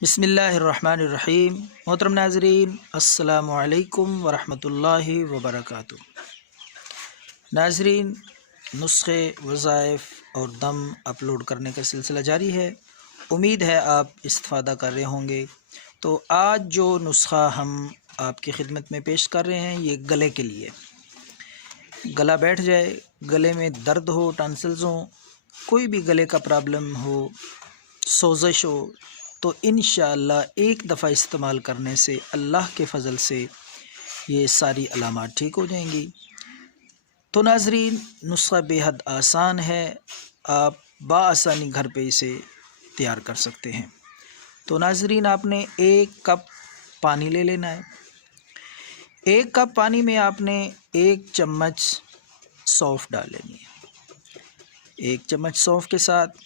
بسم اللہ الرحمن الرحیم۔ محترم ناظرین، السلام علیکم ورحمۃ اللہ وبرکاتہ۔ ناظرین، نسخے، وظائف اور دم اپلوڈ کرنے کا سلسلہ جاری ہے۔ امید ہے آپ استفادہ کر رہے ہوں گے۔ تو آج جو نسخہ ہم آپ کی خدمت میں پیش کر رہے ہیں یہ گلے کے لیے۔ گلا بیٹھ جائے، گلے میں درد ہو، ٹانسلز ہوں، کوئی بھی گلے کا پرابلم ہو، سوزش ہو، تو انشاءاللہ ایک دفعہ استعمال کرنے سے اللہ کے فضل سے یہ ساری علامات ٹھیک ہو جائیں گی۔ تو ناظرین، نسخہ بے حد آسان ہے، آپ بآسانی گھر پہ اسے تیار کر سکتے ہیں۔ تو ناظرین، آپ نے 1 کپ پانی لے لینا ہے۔ 1 کپ پانی میں آپ نے 1 چمچ سونف ڈال لینی ہے۔ 1 چمچ سونف کے ساتھ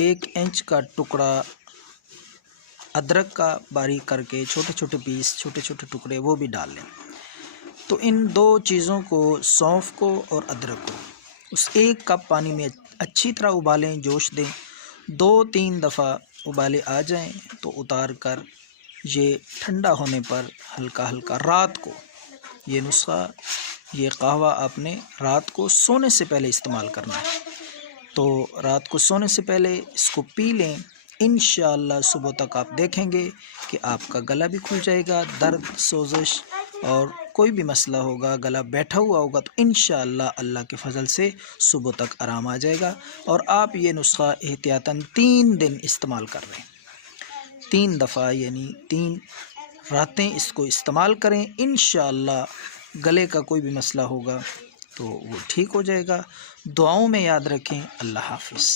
1 انچ کا ٹکڑا ادرک کا باریک کر کے چھوٹے چھوٹے پیس، چھوٹے چھوٹے ٹکڑے وہ بھی ڈال لیں۔ تو ان 2 چیزوں کو، سونف کو اور ادرک کو، اس 1 کپ پانی میں اچھی طرح ابالیں، جوش دیں۔ 2-3 دفعہ ابالے آ جائیں تو اتار کر یہ ٹھنڈا ہونے پر ہلکا ہلکا رات کو، یہ نسخہ، یہ قہوہ آپ نے رات کو سونے سے پہلے استعمال کرنا ہے۔ تو رات کو سونے سے پہلے اس کو پی لیں، انشاءاللہ صبح تک آپ دیکھیں گے کہ آپ کا گلا بھی کھل جائے گا، درد، سوزش اور کوئی بھی مسئلہ ہوگا، گلا بیٹھا ہوا ہوگا تو انشاءاللہ اللہ کے فضل سے صبح تک آرام آ جائے گا۔ اور آپ یہ نسخہ احتیاطاً 3 دن استعمال کر رہے ہیں، 3 دفعہ یعنی 3 راتیں اس کو استعمال کریں، انشاءاللہ گلے کا کوئی بھی مسئلہ ہوگا تو وہ ٹھیک ہو جائے گا۔ دعاؤں میں یاد رکھیں۔ اللہ حافظ۔